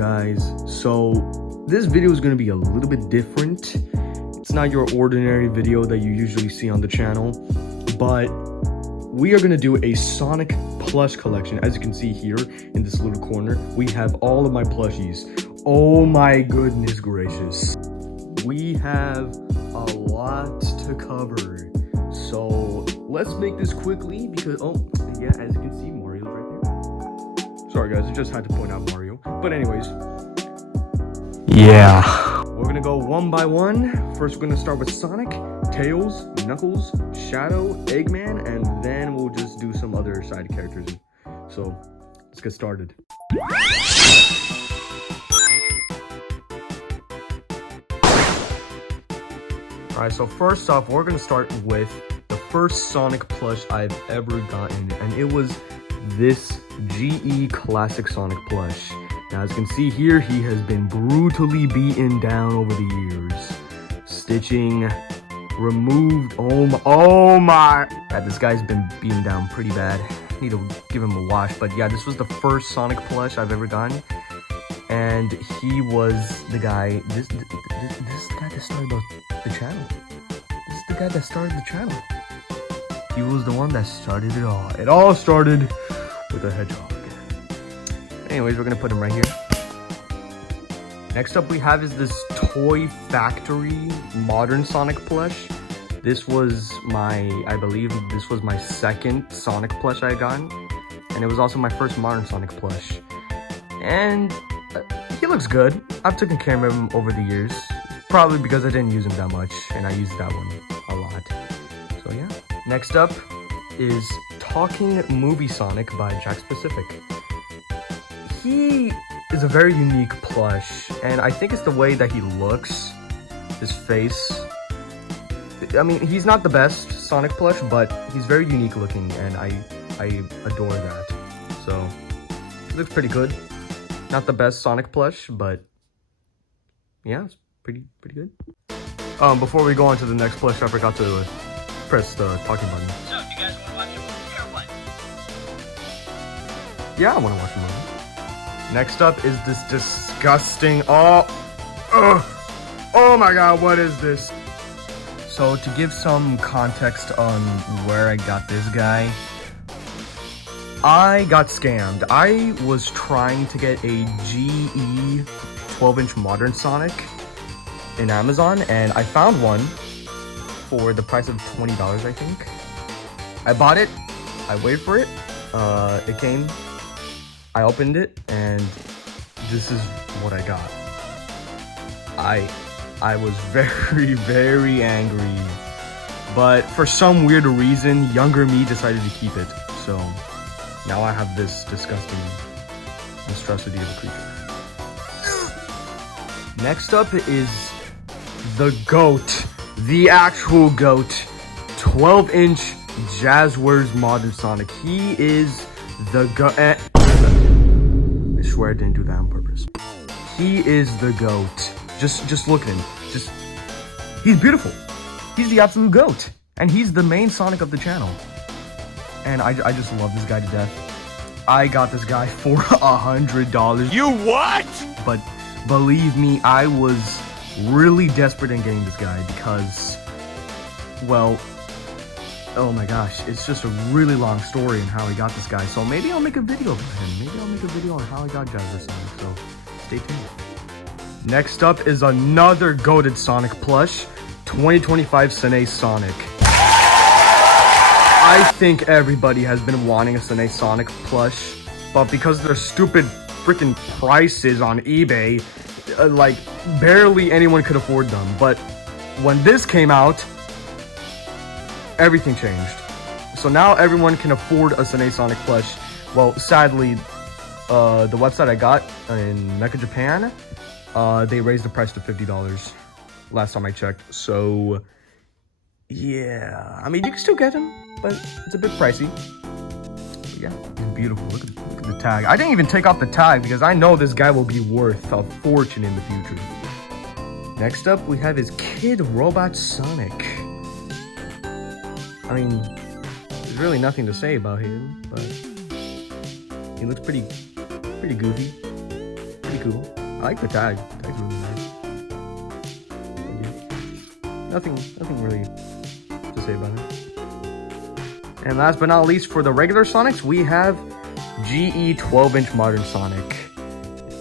guys, so this video is going to be a little bit different. It's not your ordinary video that you usually see on the channel, but we are going to do a Sonic plush collection. As you can see here in this little corner, we have all of my plushies. Oh my goodness gracious, we have a lot to cover, so let's make this quickly because yeah, as you can see, Mario's right there. Sorry guys, I just had to point out Mario. But anyways, yeah, we're gonna go one by one. First, we're gonna start with Sonic, Tails, Knuckles, Shadow, Eggman, and then we'll just do some other side characters. So let's get started. Alright, so first off, we're gonna start with the first Sonic plush I've ever gotten, and it was this GE Classic Sonic plush. Now, as you can see here, he has been brutally beaten down over the years. Stitching removed. Oh my. Yeah, this guy's been beaten down pretty bad. Need to give him a wash. But yeah, this was the first Sonic plush I've ever gotten. And he was the guy, this guy that started the channel. This is the guy that started the channel. He was the one that started it all. It all started with a Hedgehog. Anyways, we're gonna put him right here. Next up we have is this Toy Factory Modern Sonic plush. This was I believe this was my second Sonic plush I got, and it was also my first Modern Sonic plush. And he looks good. I've taken care of him over the years, probably because I didn't use him that much, and I used that one a lot. So yeah. Next up is Talking Movie Sonic by Jack Specific. He is a very unique plush, and I think it's the way that he looks, his face. I mean, he's not the best Sonic plush, but he's very unique looking, and I adore that. So, he looks pretty good. Not the best Sonic plush, but yeah, it's pretty good. Before we go on to the next plush, I forgot to press the talking button. So, do you guys want to watch a movie or what? Yeah, I want to watch a movie. Next up is this disgusting, oh my god, what is this? So to give some context on where I got this guy, I got scammed. I was trying to get a GE 12-inch Modern Sonic in Amazon, and I found one for the price of $20, I think. I bought it, I waited for it, it came. I opened it, and this is what I got. I was very, very angry, but for some weird reason, younger me decided to keep it. So now I have this disgusting monstrosity of a creature. Next up is the GOAT, the actual GOAT, 12-inch Jazzwares Modern Sonic. He is the GOAT. I swear I didn't do that on purpose. He is the GOAT. Just look at him. He's beautiful. He's the absolute GOAT. And he's the main Sonic of the channel. And I just love this guy to death. I got this guy for $100. You what? But believe me, I was really desperate in getting this guy because, well, oh my gosh, it's just a really long story on how I got this guy. So maybe I'll make a video about him. Maybe I'll make a video on how I got Jazzwares Sonic. So stay tuned. Next up is another goated Sonic plush, 2025 Sine Sonic. I think everybody has been wanting a Sine Sonic plush, but because of their stupid freaking prices on eBay, like barely anyone could afford them. But when this came out, everything changed. So now everyone can afford a Sine Sonic plush. Well, sadly, the website I got in Mecca, Japan, they raised the price to $50 last time I checked. So yeah, I mean, you can still get them, but it's a bit pricey. But yeah, it's beautiful. Look at the tag. I didn't even take off the tag because I know this guy will be worth a fortune in the future. Next up, we have his Kid Robot Sonic. I mean, there's really nothing to say about him, but he looks pretty goofy, pretty cool. I like the tag. The tag's really nice. Nothing really to say about it. And last but not least, for the regular Sonics, we have GE 12-inch Modern Sonic.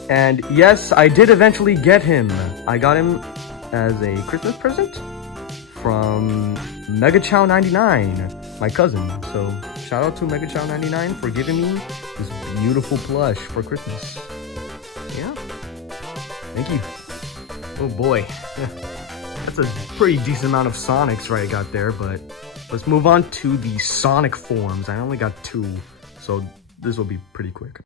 And yes, I did eventually get him. I got him as a Christmas present from MegaChow99, my cousin. So shout out to MegaChow99 for giving me this beautiful plush for Christmas. Yeah, thank you. Oh boy, that's a pretty decent amount of Sonics right I got there, but let's move on to the Sonic forms. I only got 2, so this will be pretty quick.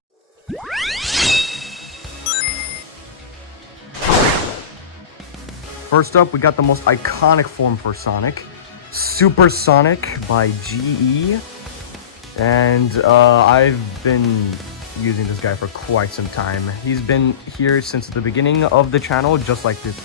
First up, we got the most iconic form for Sonic, Super Sonic by GE. And I've been using this guy for quite some time. He's been here since the beginning of the channel, just like this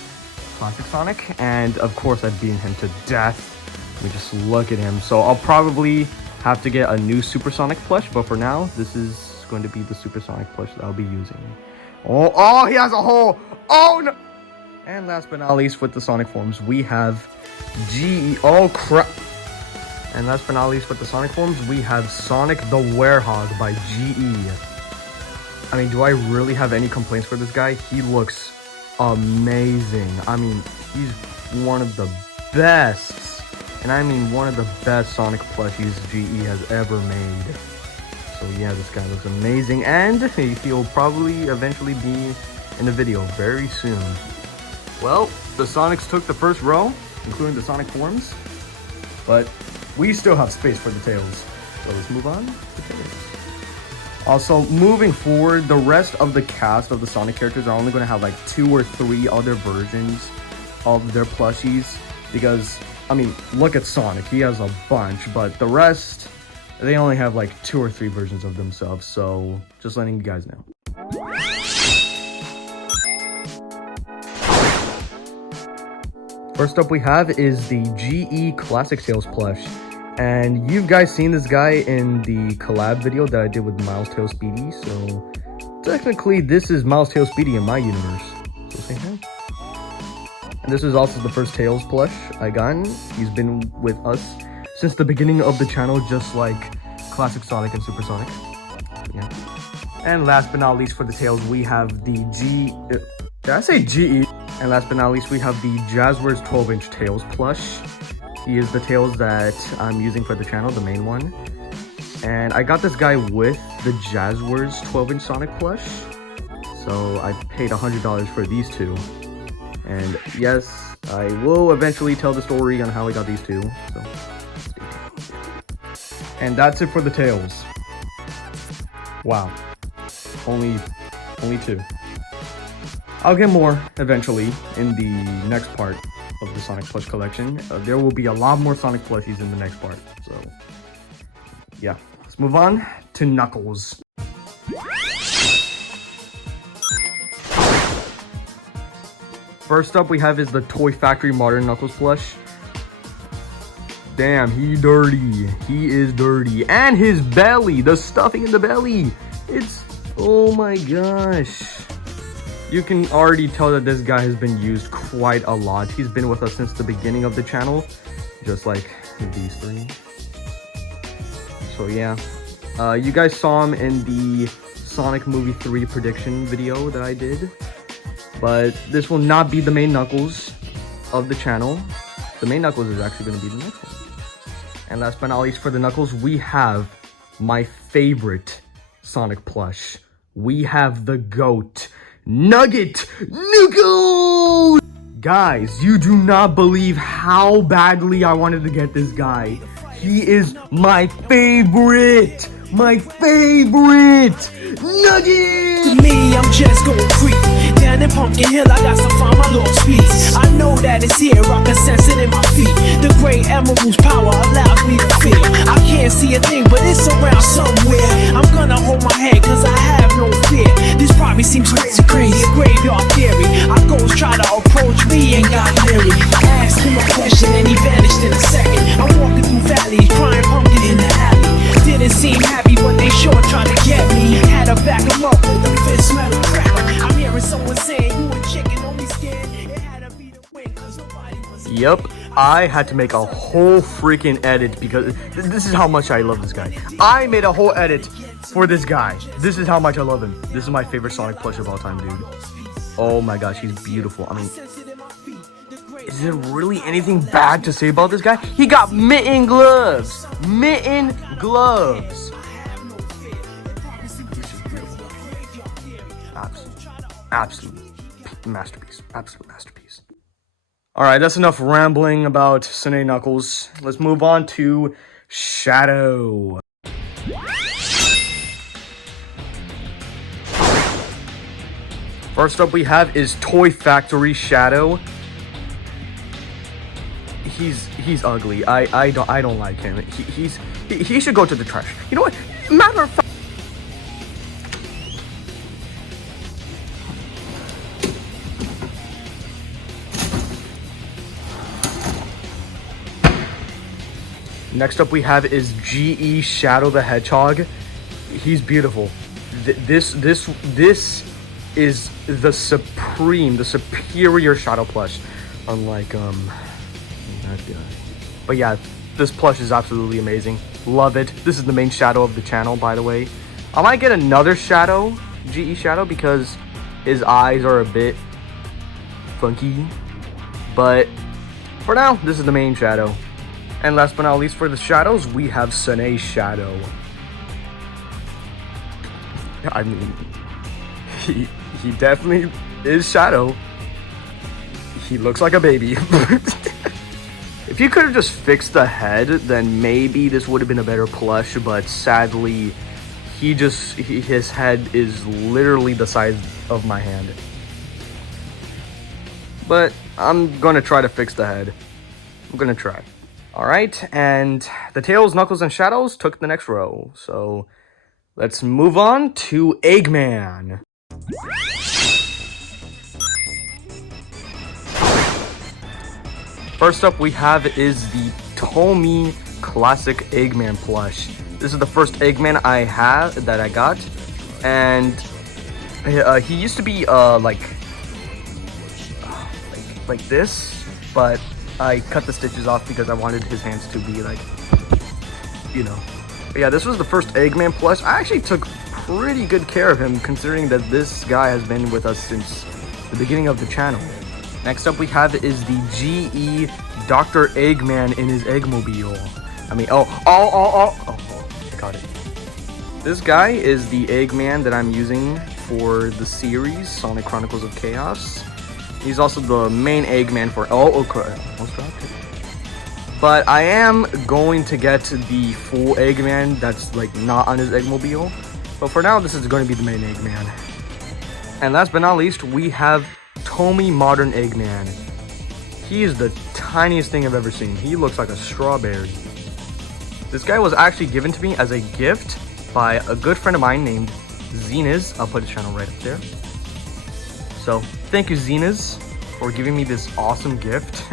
classic Sonic. And of course, I've beaten him to death. Let me just look at him. So I'll probably have to get a new Super Sonic plush, but for now, this is going to be the Super Sonic plush that I'll be using. Oh, he has a hole! Oh, no! And last but not least, with the Sonic forms, we have GE. Oh, crap! And last but not least, with the Sonic forms, we have Sonic the Hedgehog by GE. I mean, do I really have any complaints for this guy? He looks amazing. I mean, he's one of the best, and I mean one of the best Sonic plushies GE has ever made. So yeah, this guy looks amazing, and he'll probably eventually be in a video very soon. Well, the Sonics took the first row, including the Sonic forms, but we still have space for the tails. So let's move on to tails. Also, moving forward, the rest of the cast of the Sonic characters are only going to have like 2 or 3 other versions of their plushies, because, I mean, look at Sonic, he has a bunch, but the rest, they only have like 2 or 3 versions of themselves, so just letting you guys know. First up we have is the GE Classic Tails plush, and you've guys seen this guy in the collab video that I did with Miles Tails Speedy, so technically this is Miles Tails Speedy in my universe, so say hi. And this is also the first Tails plush I gotten. He's been with us since the beginning of the channel, just like Classic Sonic and Super Sonic. Yeah. And last but not least, for the Tails, we have the did I say GE? And last but not least, we have the Jazzwares 12-inch Tails plush. He is the Tails that I'm using for the channel, the main one. And I got this guy with the Jazzwares 12-inch Sonic plush. So I paid $100 for these 2. And yes, I will eventually tell the story on how I got these 2. So, and that's it for the Tails. Wow. Only 2. I'll get more eventually in the next part of the Sonic plush collection. There will be a lot more Sonic plushies in the next part. So, yeah. Let's move on to Knuckles. First up we have is the Toy Factory Modern Knuckles plush. Damn, he dirty. He is dirty. And his belly, the stuffing in the belly. It's, oh my gosh. You can already tell that this guy has been used quite a lot. He's been with us since the beginning of the channel, just like these 3. So yeah, you guys saw him in the Sonic Movie 3 prediction video that I did. But this will not be the main Knuckles of the channel. The main Knuckles is actually going to be the next one. And last but not least, for the Knuckles, we have my favorite Sonic plush. We have the GOAT, Nugget Knuckles! Guys, you do not believe how badly I wanted to get this guy. He is my favorite! My favorite! Nugget! To me, I'm just going creep. Down in Pumpkin Hill, I got to find my lost piece. I know that it's here, I can sense it in my feet. The great emerald's power allows me to feel. I can't see a thing, but it's around somewhere. I'm gonna hold my head, cause I have no fear. This probably seems crazy, a graveyard theory. Our ghosts try to approach me and got leery. I asked him a question and he vanished in a second. I'm walking through valleys, crying pumpkin in the alley. Didn't seem happy, but they sure tried to get me. Had to back him up with the fist smell of crack. I'm hearing Yep, I had to make a whole freaking edit because this is how much I love this guy. I made a whole edit for this guy. This is how much I love him. This is my favorite Sonic plush of all time, dude. Oh my gosh, he's beautiful. I mean, is there really anything bad to say about this guy? He got mitten gloves. Mitten gloves. Absolute masterpiece. Absolute masterpiece. Alright, that's enough rambling about Sunday Knuckles. Let's move on to Shadow. First up we have is Toy Factory Shadow. He's ugly. I don't like him. He should go to the trash. You know what? Matter of fact, next up we have is GE Shadow the Hedgehog. He's beautiful. This is the superior Shadow plush, unlike that guy. But yeah, this plush is absolutely amazing. Love it. This is the main Shadow of the channel, by the way. I might get another Shadow, GE Shadow, because his eyes are a bit funky. But for now, this is the main Shadow. And last but not least for the shadows, we have Sunday Shadow. I mean, he definitely is Shadow. He looks like a baby. If you could have just fixed the head, then maybe this would have been a better plush, but sadly, his head is literally the size of my hand. But I'm gonna try to fix the head. I'm gonna try. Alright, and the Tails, Knuckles, and Shadows took the next row. So let's move on to Eggman. First up we have is the Tomy Classic Eggman plush. This is the first Eggman I got, and he used to be like this, but I cut the stitches off because I wanted his hands to be like, you know. But yeah, this was the first Eggman plush. I actually took pretty good care of him, considering that this guy has been with us since the beginning of the channel. Next up we have is the GE Dr. Eggman in his Eggmobile. I mean, oh, got it. This guy is the Eggman that I'm using for the series, Sonic Chronicles of Chaos. He's also the main Eggman for... Oh, crap. Almost dropped it. But I am going to get the full Eggman that's, like, not on his Eggmobile. But for now, this is going to be the main Eggman. And last but not least, we have Tomy Modern Eggman. He is the tiniest thing I've ever seen. He looks like a strawberry. This guy was actually given to me as a gift by a good friend of mine named Zenez. I'll put his channel right up there. So, thank you, Zenez, for giving me this awesome gift.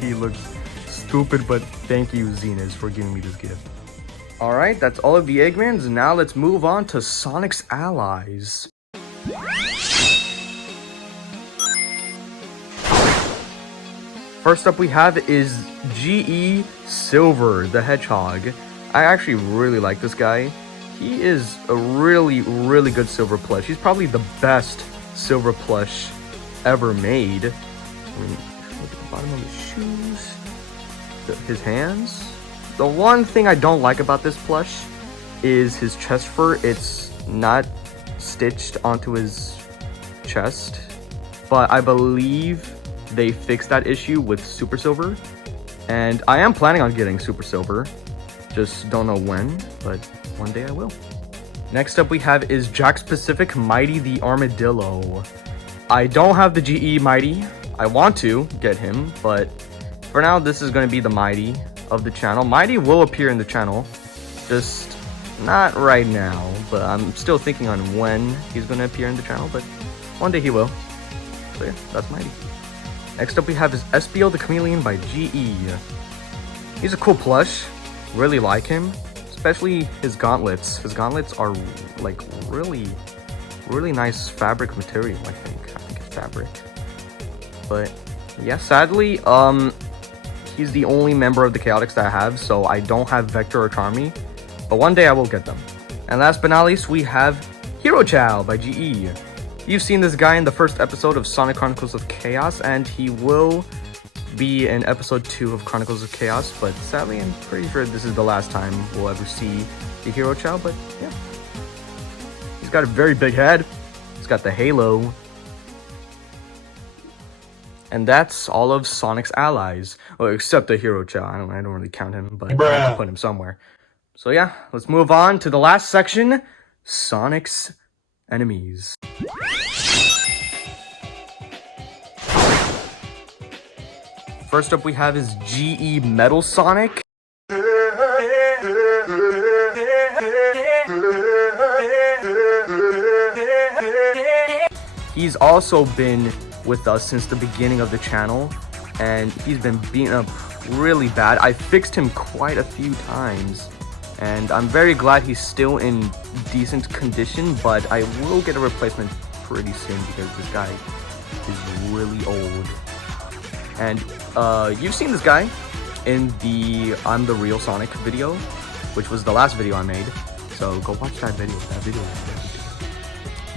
He looks stupid, but thank you, Zenez, for giving me this gift. Alright, that's all of the Eggmans. Now let's move on to Sonic's allies. First up we have is GE Silver the Hedgehog. I actually really like this guy. He is a really good silver plush. He's probably the best silver plush ever made. I mean, look at the bottom of his shoes, his hands. The one thing I don't like about this plush is his chest fur. It's not stitched onto his chest, but I believe they fixed that issue with Super Silver, and I am planning on getting Super Silver. Just don't know when, but one day I will. Next up we have is Jakks Pacific Mighty the Armadillo. I don't have the GE Mighty. I want to get him, but for now this is going to be the Mighty of the channel. Mighty will appear in the channel, just not right now, but I'm still thinking on when he's going to appear in the channel, but one day he will. So yeah, that's Mighty. Next up we have is Espio the Chameleon by GE. He's a cool plush. Really like him, especially his gauntlets. His gauntlets are like really nice fabric material. I think it's fabric. But yeah, sadly, he's the only member of the Chaotix that I have, so I don't have Vector or Charmy, but one day I will get them. And last but not least, we have Hero Chow by GE. You've seen this guy in the first episode of Sonic Chronicles of Chaos, and he will be in episode 2 of Chronicles of Chaos, but sadly, I'm pretty sure this is the last time we'll ever see the Hero Chow, but yeah. He's got a very big head. He's got the halo. And that's all of Sonic's allies. Well, except the Hero Chow. I don't really count him, but I have to put him somewhere. So yeah, let's move on to the last section, Sonic's enemies. First up we have is GE Metal Sonic. He's also been with us since the beginning of the channel, and he's been beaten up really bad. I fixed him quite a few times, and I'm very glad he's still in decent condition, but I will get a replacement pretty soon because this guy is really old. And you've seen this guy in the I'm the Real Sonic video, which was the last video I made, so go watch that video.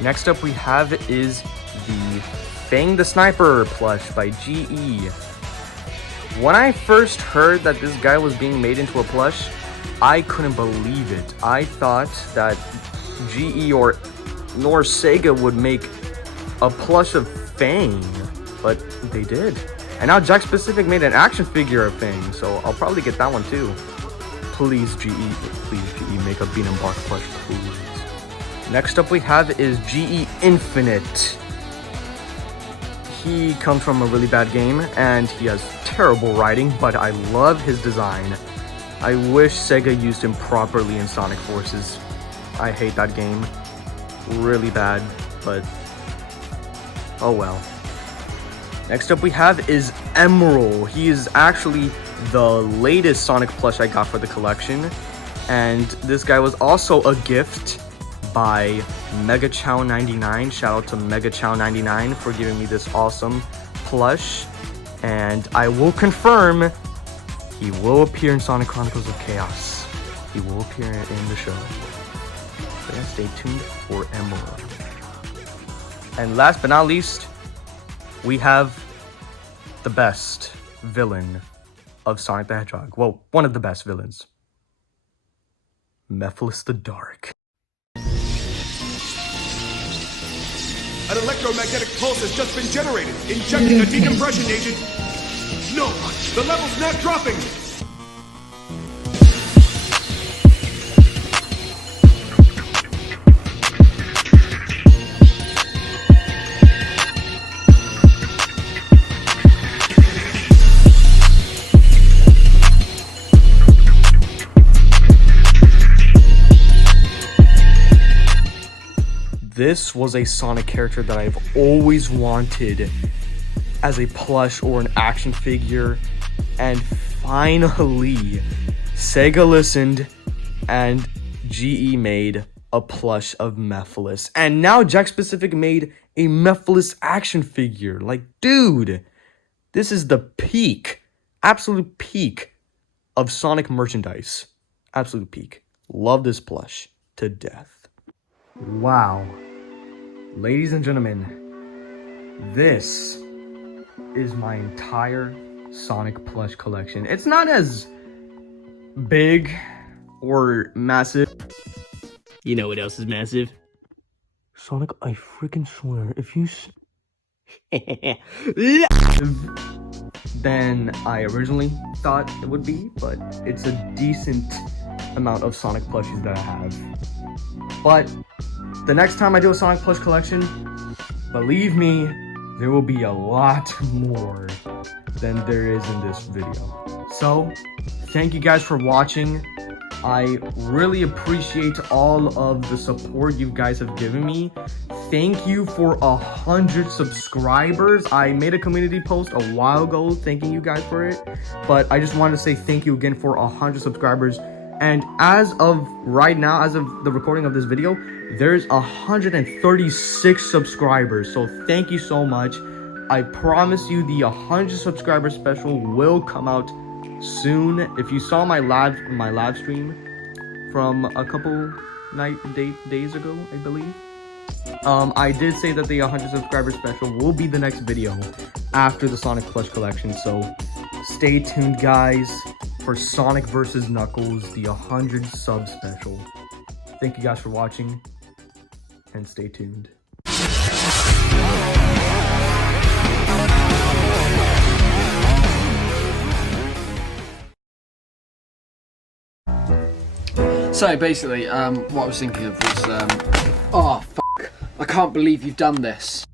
Next up we have is the Fang the Sniper plush by GE. When I first heard that this guy was being made into a plush, I couldn't believe it. I thought that GE nor Sega would make a plush of Fang, but they did. And now Jack Specific made an action figure of Fang, so I'll probably get that one too. Please GE, make a Beat 'em Bark plush, please. Next up we have is GE Infinite. He comes from a really bad game, and he has terrible writing, but I love his design. I wish Sega used him properly in Sonic Forces. I hate that game. Really bad, but oh well. Next up we have is Emerald. He is actually the latest Sonic plush I got for the collection, and this guy was also a gift by MegaChow99. Shout out to MegaChow99 for giving me this awesome plush, and I will confirm he will appear in Sonic Chronicles of Chaos. He will appear in the show. So yeah, stay tuned for Emerald. And last but not least, we have the best villain of Sonic the Hedgehog. Well, one of the best villains. Mephiles the Dark. An electromagnetic pulse has just been generated, injecting a decompression agent. No, the level's not dropping. This was a Sonic character that I've always wanted as a plush or an action figure, and finally Sega listened and GE made a plush of Mephiles, and now Jack Specific made a Mephiles action figure. Like, dude, this is the peak, absolute peak of Sonic merchandise. Absolute peak. Love this plush to death. Wow. Ladies and gentlemen, this is my entire Sonic plush collection. It's not as big or massive. You know what else is massive? Sonic, I freaking swear, if you than I originally thought it would be, but it's a decent amount of Sonic plushies that I have. But the next time I do a Sonic plush collection, believe me, there will be a lot more than there is in this video. So, thank you guys for watching. I really appreciate all of the support you guys have given me. Thank you for 100 subscribers. I made a community post a while ago thanking you guys for it, but I just wanted to say thank you again for 100 subscribers. And as of right now, as of the recording of this video, there's 136 subscribers. So thank you so much. I promise you the 100 subscriber special will come out soon. If you saw my live stream from a couple days ago, I believe, I did say that the 100 subscriber special will be the next video after the Sonic plush collection. So stay tuned, guys, for Sonic vs. Knuckles, the 100 sub special. Thank you guys for watching, and stay tuned. So basically, what I was thinking of was, oh fuck, I can't believe you've done this.